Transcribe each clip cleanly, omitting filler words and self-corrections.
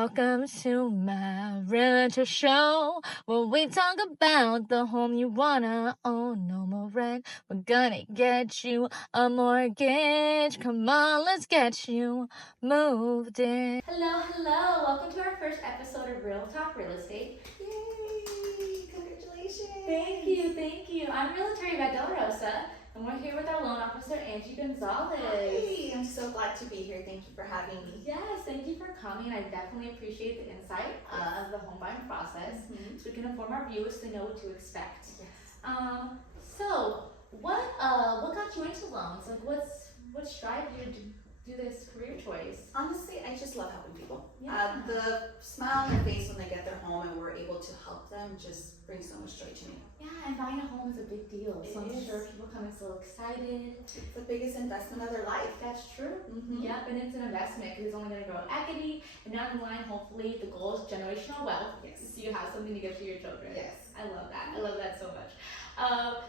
Welcome to my Realtor show, where we talk about the home you wanna own. No more rent, we're gonna get you a mortgage. Come on, let's get you moved in. Hello, welcome to our first episode of Real Talk Real Estate. Yay! Congratulations! Thank you. I'm Realtor Yvette Rosa, and we're here with our loan officer, Angie Gonzalez. Hi, I'm so glad to be here. Thank you for having me. Yes, thank you for coming. I definitely appreciate the insight of the home buying process, so we can inform our viewers to know what to expect. Yes. So what got you into loans? Like, what's driving you to do this career choice? Honestly, I just love helping people. Yeah. The smile on their face when they get their home and we're able to help them just brings so much joy to me. Yeah, and buying a home is a big deal. So It I'm is. sure people come in so excited. It's the biggest investment of their life. That's true. Mm-hmm. Yep, and it's an investment because it's only going to grow equity, and down the line, hopefully, the goal is generational wealth. Yes. So you have something to give to your children. Yes. I love that. I love that so much.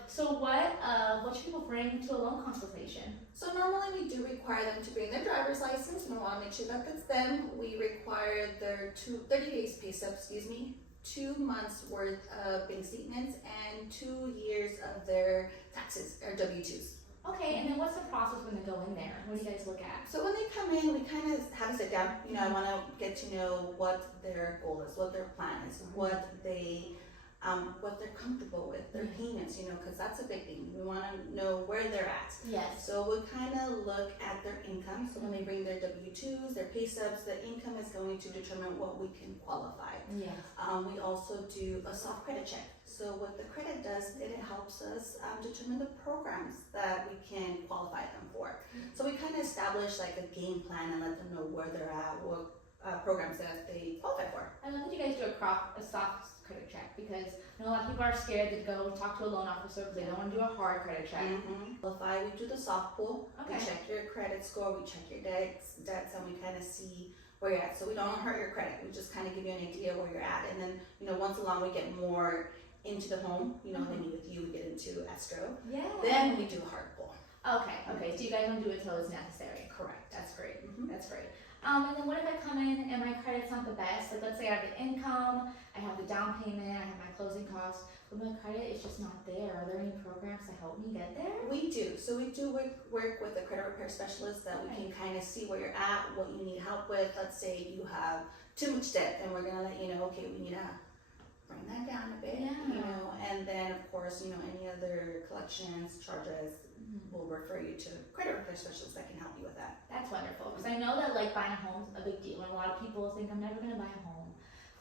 So what should people bring to a loan consultation? So normally we do require them to bring their driver's license. We want to make sure that that's them. We require their 30 days pay stub, 2 months worth of bank statements, and 2 years of their taxes or W-2s. Okay, and then what's the process when they go in there? What do you guys look at? So when they come in, we kind of have a sit down. I want to get to know what their goal is, what their plan is, what they're comfortable with, their payments, because that's a big thing. We want to know where they're at. Yes. So we kind of look at their income. So when they bring their W-2s, their pay stubs, the income is going to determine what we can qualify. Yes. We also do a soft credit check. So what the credit does, it helps us determine the programs that we can qualify them for. So we kind of establish like a game plan and let them know where they're at, what programs that they qualify for. I love that you guys do a soft credit check, because I know a lot of people are scared to go talk to a loan officer because they don't want to do a hard credit check. Qualify, we do the soft pull. Okay. We check your credit score, we check your debts, and we kind of see where you're at. So we don't hurt your credit. We just kind of give you an idea where you're at. And then, once along we get more into the home, they meet with you, we get into escrow. Yeah. Then we do a hard pull. Okay, so you guys don't do it until it's necessary. Correct. That's great. That's great. And then what if I come in and my credit's not the best? Like, let's say I have the income, I have the down payment, I have my closing costs, but my credit is just not there. Are there any programs to help me get there? We do. So we do work with a credit repair specialist that we can kind of see where you're at, what you need help with. Let's say you have too much debt, and we're gonna let you know, okay, we need to bring that down a bit, and then of course, any other collections, charges, we'll refer you to credit repair specialists that can help you with that. That's wonderful, because I know that like buying a home is a big deal, and a lot of people think I'm never gonna buy a home.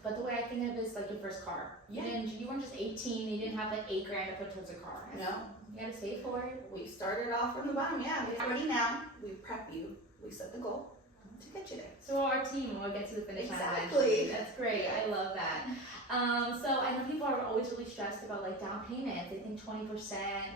But the way I think of it is like your first car. Yeah. You weren't just 18, you didn't have like $8 grand to put towards a car. No. You gotta save for it. We started off from the bottom, yeah. We're ready now. We prep you. We set the goal to get you there. So our team will get to the finish line Exactly. eventually. That's great. I love that. So I know people are always really stressed about like down payments. They think 20%.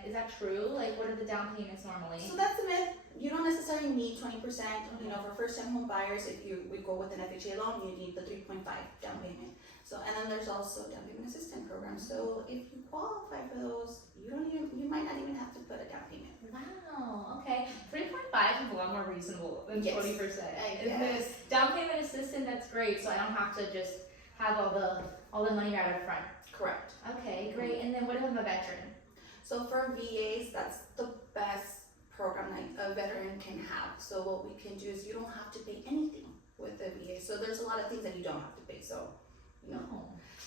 Is that true? Like, what are the down payments normally? So that's a myth. You don't necessarily need 20%. For first-time home buyers, if we go with an FHA loan, you need the 3.5 down payment. So, and then there's also down payment assistance programs. So if you qualify for those, you might not even have to put a down payment. Wow. Okay. 3.5 is a lot more reasonable than 20%. Yes. Down payment assistance, that's great. So I don't have to just have all the money right up front. Correct. Okay, great. And then what if I'm a veteran? So for VAs, that's the best program that a veteran can have. So what we can do is you don't have to pay anything with the VA. So there's a lot of things that you don't have to pay. So,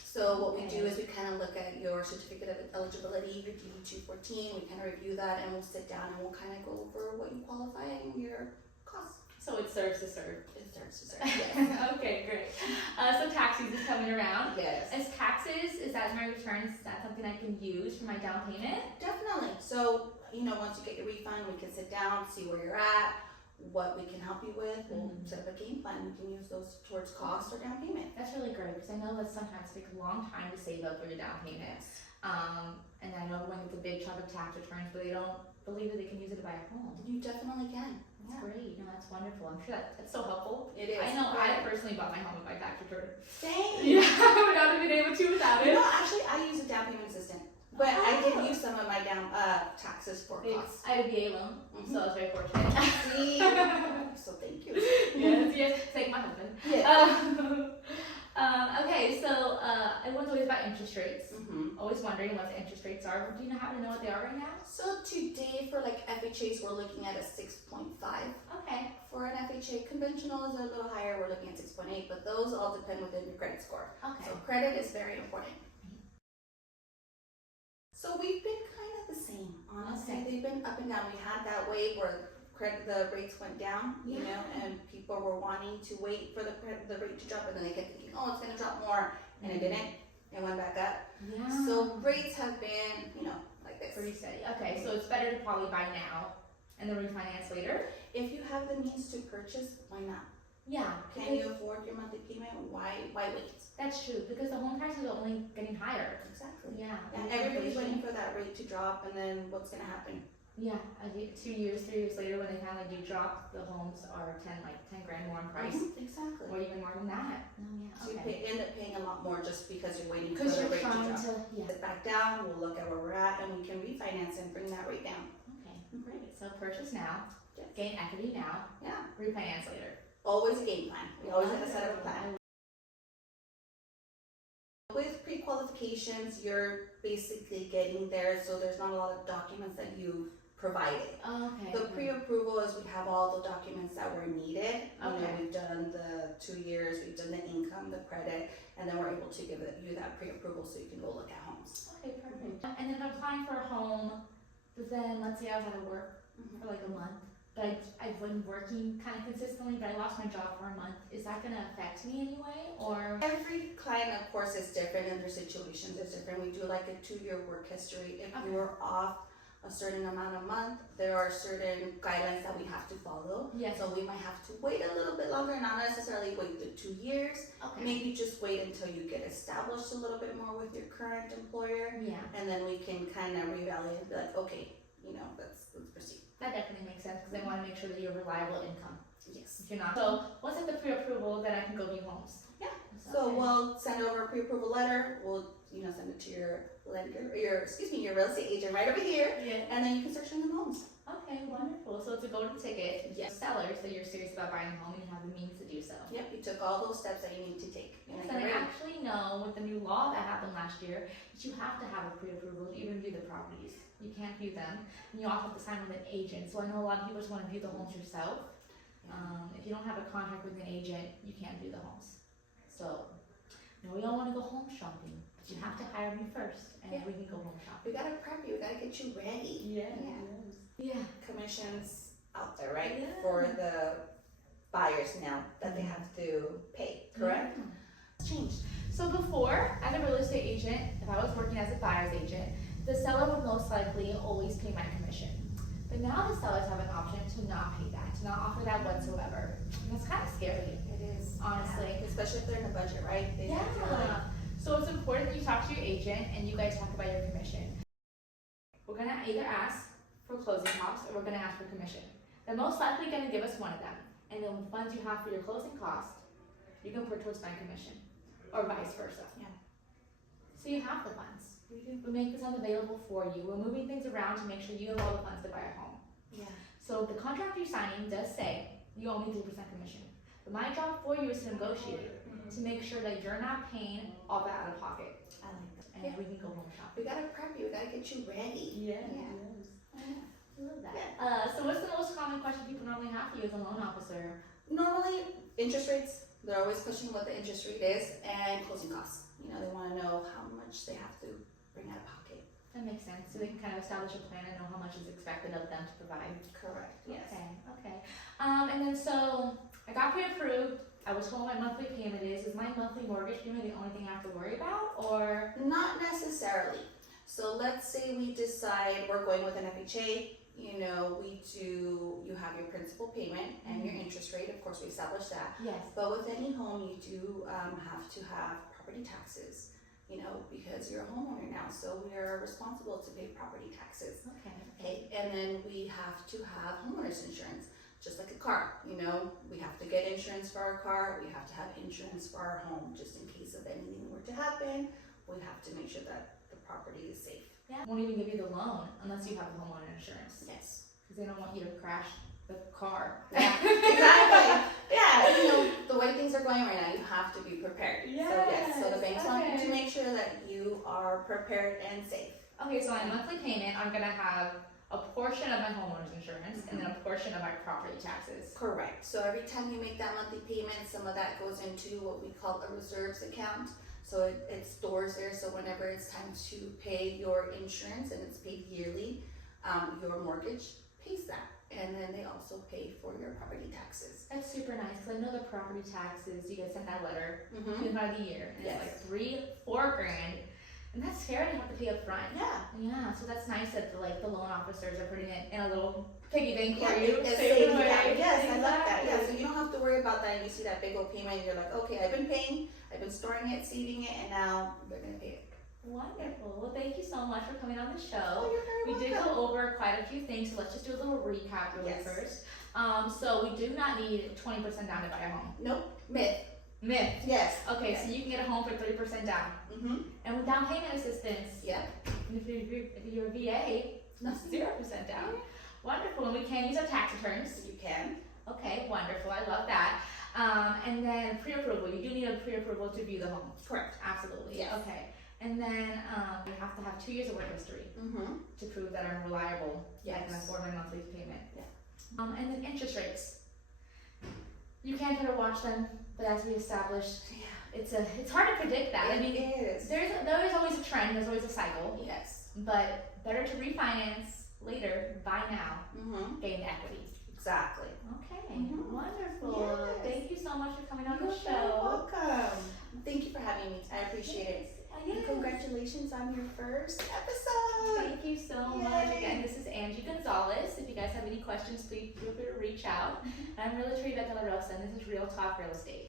So what we do is we kind of look at your certificate of eligibility, your DD 214. We kind of review that, and we'll sit down and we'll kind of go over what you qualify and your costs. So it serves to serve. It starts to serve. Yes. Okay, great. So tax season is coming around. Yes. As taxes, is that my returns? Is that something I can use for my down payment? Definitely. So, once you get your refund, we can sit down, see where you're at, what we can help you with. We'll set up a game plan. We can use those towards cost or down payment. That's really great, because I know that sometimes it takes a long time to save up for your down payment. And I know when it's a big chunk of tax returns, but they don't believe that they can use it to buy a home. You definitely can. That's great. No, that's wonderful. I'm sure that's so helpful. It is. I know I personally bought my home with my tax return. Same. Yeah, I would not have been able to without it. Actually, I use a down payment assistant. But I did use some of my down taxes for costs. I had a VA loan, so I was very fortunate. See? So thank you. Yes, thank my husband. Yeah. everyone's always about interest rates. Mm-hmm. Always wondering what the interest rates are. Do you know how to know what they are right now? So today for like FHAs, we're looking at a 6.5. Okay. For an FHA conventional is a little higher, we're looking at 6.8, but those all depend within your credit score. Okay. So credit is very important. So we've been kind of the same, honestly. Okay. They've been up and down. We had that wave where the rates went down, you know, and people were wanting to wait for the rate to drop, and then they kept thinking, oh, it's going to drop more, and it didn't. It went back up. Yeah. So rates have been, you know, like this. Pretty steady. Okay, so it's better to probably buy now and then refinance later. If you have the means to purchase, why not? Yeah. Can you afford your monthly payment? Why wait? That's true, because the home prices are only getting higher. Exactly. Yeah. And everybody's waiting for that rate to drop, and then what's going to happen? Yeah, I think 2 years, 3 years later, when they finally do drop, the homes are 10 grand more in price, Exactly. or even more than that. No, yeah, So okay. you end up paying a lot more just because you're waiting for Because the you're rate to trying drop. to, yeah. Sit back down, we'll look at where we're at, and we can refinance and bring that rate down. Okay, great. So purchase now, Yes. gain equity now, Yeah. refinance later. Always a game plan. We always have to set up a plan. With pre-qualifications, you're basically getting there, so there's not a lot of documents that you provided. Okay. The pre-approval is we have all the documents that were needed. You know, Okay. we've done the 2 years, we've done the income, the credit, and then we're able to give you that pre-approval so you can go look at homes. Okay, perfect. And then if I'm applying for a home, but then let's say I was out of work for like a month, but I've been working kind of consistently, but I lost my job for a month. Is that going to affect me anyway, or? Every client, of course, is different and their situations is different. We do like a 2-year work history. If you were off a certain amount of month, there are certain guidelines that we have to follow. Yes. So we might have to wait a little bit longer, not necessarily wait the 2 years. Okay. Maybe just wait until you get established a little bit more with your current employer, Yeah. and then we can kind of reevaluate and be like, okay, you know, let's proceed. That definitely makes sense because I want to make sure that you have reliable income. Yes. If you're not, so once I have the pre-approval, then I can go view homes. Yeah. So we'll send over a pre-approval letter. We'll, you know, send it to your lender, your real estate agent right over here, Yeah. and then you can start showing them homes. Okay, wonderful. So it's a golden ticket. Yes. Sellers that you're serious about buying a home and you have the means to do so. Yep, you took all those steps that you need to take. Yes, And and I you're ready. actually know with the new law that happened last year that you have to have a pre-approval to even view the properties. You can't view them, and you also have to sign with an agent. So I know a lot of people just want to view the homes yourself. If you don't have a contract with an agent, you can't view the homes. So, no, we all want to go home shopping, but you have to hire me first, and then we can go home shopping. We gotta prep you. We gotta get you ready. Yeah. Commissions out there, right? Yeah. For the buyers now that they have to pay, correct? It's changed. So before, as a real estate agent, if I was working as a buyer's agent, the seller would most likely always pay my commission. But now the sellers have an option to not pay that, to not offer that whatsoever. And that's kind of scary, It is. honestly. Yeah. Especially if they're in a budget, right? They have to like, Yeah. So it's important that you talk to your agent and you guys talk about your commission. We're gonna either ask for closing costs or we're gonna ask for commission. They're most likely gonna give us one of them. And then the funds you have for your closing cost, you can put towards my commission. Or vice versa. Yeah. So you have the funds. we do. We make this available for you. We're moving things around to make sure you have all the funds to buy a home. Yeah. So the contract you're signing does say you owe me 3% commission. But my job for you is to negotiate, to make sure that you're not paying all that out of pocket. I like that. And we can go home shopping. We gotta prep you. We gotta get you ready. Yeah. I love that. So what's the most common question people normally have for you as a loan officer? Normally, interest rates. They're always questioning what the interest rate is and closing costs. You know, they want to know how much they have to bring out of pocket. That makes sense. So they can kind of establish a plan and know how much is expected of them to provide. Correct. Yes. Okay. And then so I got pre-approved. I was told my monthly payment is. Is my monthly mortgage payment the only thing I have to worry about, or? Not necessarily. So let's say we decide we're going with an FHA. You know, you have your principal payment and your interest rate. Of course, we established that. Yes. But with any home, you do have to have property taxes. You know, because you're a homeowner now, so we are responsible to pay property taxes. Okay, and then we have to have homeowners insurance, just like a car. You know, we have to get insurance for our car. We have to have insurance for our home, just in case of anything were to happen. We have to make sure that the property is safe. Yeah. Won't even give you the loan unless you have the homeowner insurance. Yes. Because they don't want you to crash the car. Yeah, exactly. Yeah, you know, the way things are going right now, you have to be prepared. Yes, So yes, so the banks want okay. to make sure sure that you are prepared and safe. Okay, so on a monthly payment, I'm gonna have a portion of my homeowner's insurance and then a portion of my property taxes. Correct. So every time you make that monthly payment, some of that goes into what we call a reserves account. So it stores there, so whenever it's time to pay your insurance and it's paid yearly, your mortgage pays that. And then they also pay for your property taxes. That's super nice, because I know the property taxes, you get sent that letter Mm-hmm. by the year, and Yes. it's like $3-4 grand, and that's scary to have to pay up front. Yeah. So that's nice that the loan officers are putting it in a little piggy bank for Yeah, you. it's save saved, away. yeah. Yes, I love that. Yeah, Exactly. so you don't have to worry about that and you see that big old payment and you're like, okay, I've been paying, I've been storing it, saving it, and now they're gonna pay it. Wonderful. Well, thank you so much for coming on the Oh, show. you're very We did welcome. go over quite a few things, so let's just do a little recap really Yes. first. So we do not need 20% down to buy a home. Nope, myth. Myth. Yes. Okay, so you can get a home for 3% down. Mm-hmm. And with down payment assistance, Yep. if you're a VA, that's 0% down. Wonderful. And we can use our tax returns. You can. Okay, wonderful. I love that. And then pre-approval. You do need a pre-approval to view the home. Correct. Absolutely. Yes. Okay. And then you have to have 2 years of work history Mm-hmm. to prove that I'm reliable. I can Yes. afford my monthly payment. Yeah. And then interest rates. You can't ever watch them, but as we established, it's hard to predict that. I mean, it is. there's always a trend. There's always a cycle. Yes. But better to refinance later, buy now, Mm-hmm. gain equity. Exactly. Okay, Mhm. wonderful. Yes. Thank you so much for coming on You're the very show. welcome. Thank you for having me. I appreciate it. And Yes. congratulations on your first episode. Thank you so much. Yay. Again, this is Angie Gonzalez. If you guys have any questions, please feel free to reach out. I'm Realtor Yvette, and this is Real Talk Real Estate.